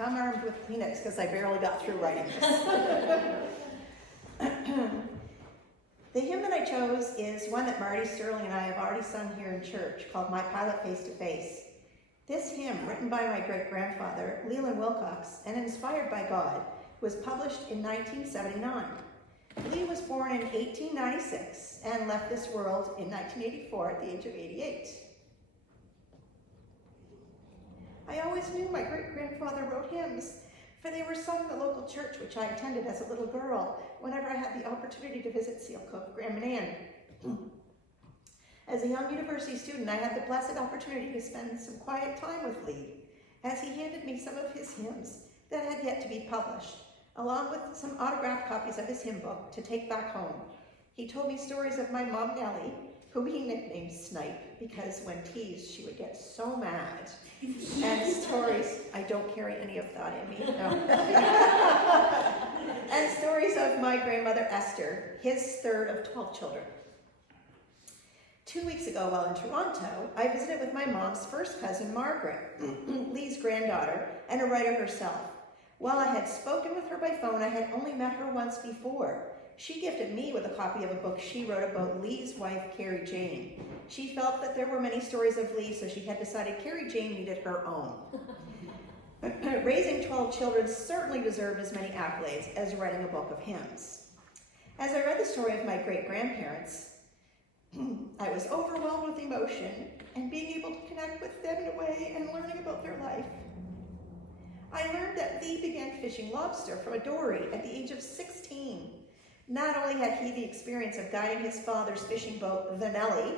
come armed with Kleenex because I barely got through writing this. The hymn that I chose is one that Marty Sterling and I have already sung here in church, called My Pilot Face to Face. This hymn, written by my great-grandfather, Leland Wilcox, and inspired by God, was published in 1979. Lee was born in 1896 and left this world in 1984 at the age of 88. I always knew my great-grandfather wrote hymns, for they were sung in the local church which I attended as a little girl whenever I had the opportunity to visit Seal Cove, Grand Manan. As a young university student, I had the blessed opportunity to spend some quiet time with Lee as he handed me some of his hymns that had yet to be published, along with some autographed copies of his hymn book to take back home. He told me stories of my mom, Nellie, whom he nicknamed Snipe, because when teased, she would get so mad. And stories, I don't carry any of that in me, no. And stories of my grandmother, Esther, his third of 12 children. 2 weeks ago, while in Toronto, I visited with my mom's first cousin, Margaret, Lee's granddaughter, and a writer herself. While I had spoken with her by phone, I had only met her once before. She gifted me with a copy of a book she wrote about Lee's wife, Carrie Jane. She felt that there were many stories of Lee, so she had decided Carrie Jane needed her own. Raising 12 children certainly deserved as many accolades as writing a book of hymns. As I read the story of my great-grandparents, I was overwhelmed with emotion and being able to connect with them in a way and learning about their life. I learned that Lee began fishing lobster from a dory at the age of 16. Not only had he the experience of guiding his father's fishing boat, the Nellie.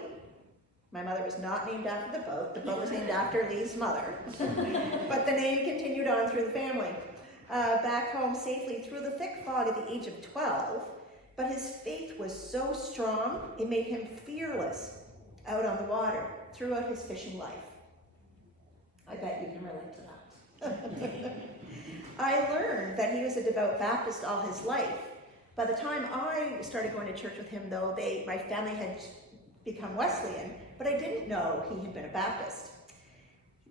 My mother was not named after the boat was named after Lee's mother. But the name continued on through the family. Back home safely through the thick fog at the age of 12, but his faith was so strong, it made him fearless out on the water throughout his fishing life. I bet you can relate to that. I learned that he was a devout Baptist all his life. By the time I started going to church with him, though, my family had become Wesleyan, but I didn't know he had been a Baptist.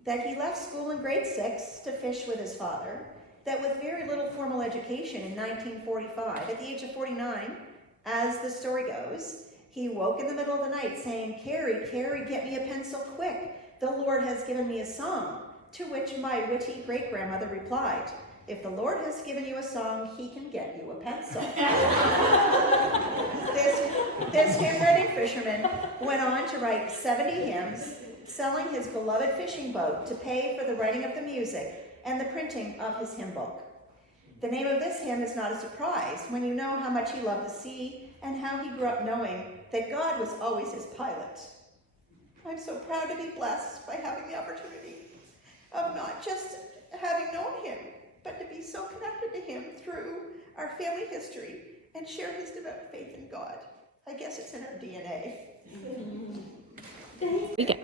That he left school in grade 6 to fish with his father, that with very little formal education in 1945, at the age of 49, as the story goes, he woke in the middle of the night saying, "Carrie, Carrie, get me a pencil quick. The Lord has given me a song." To which my witty great-grandmother replied, "If the Lord has given you a song, he can get you a pencil." This hymn-writing fisherman went on to write 70 hymns, selling his beloved fishing boat to pay for the writing of the music and the printing of his hymn book. The name of this hymn is not a surprise when you know how much he loved the sea and how he grew up knowing that God was always his pilot. I'm so proud to be blessed by having the opportunity of not just having known him, but to be so connected to him through our family history and share his devout faith in God. I guess it's in our DNA. We can.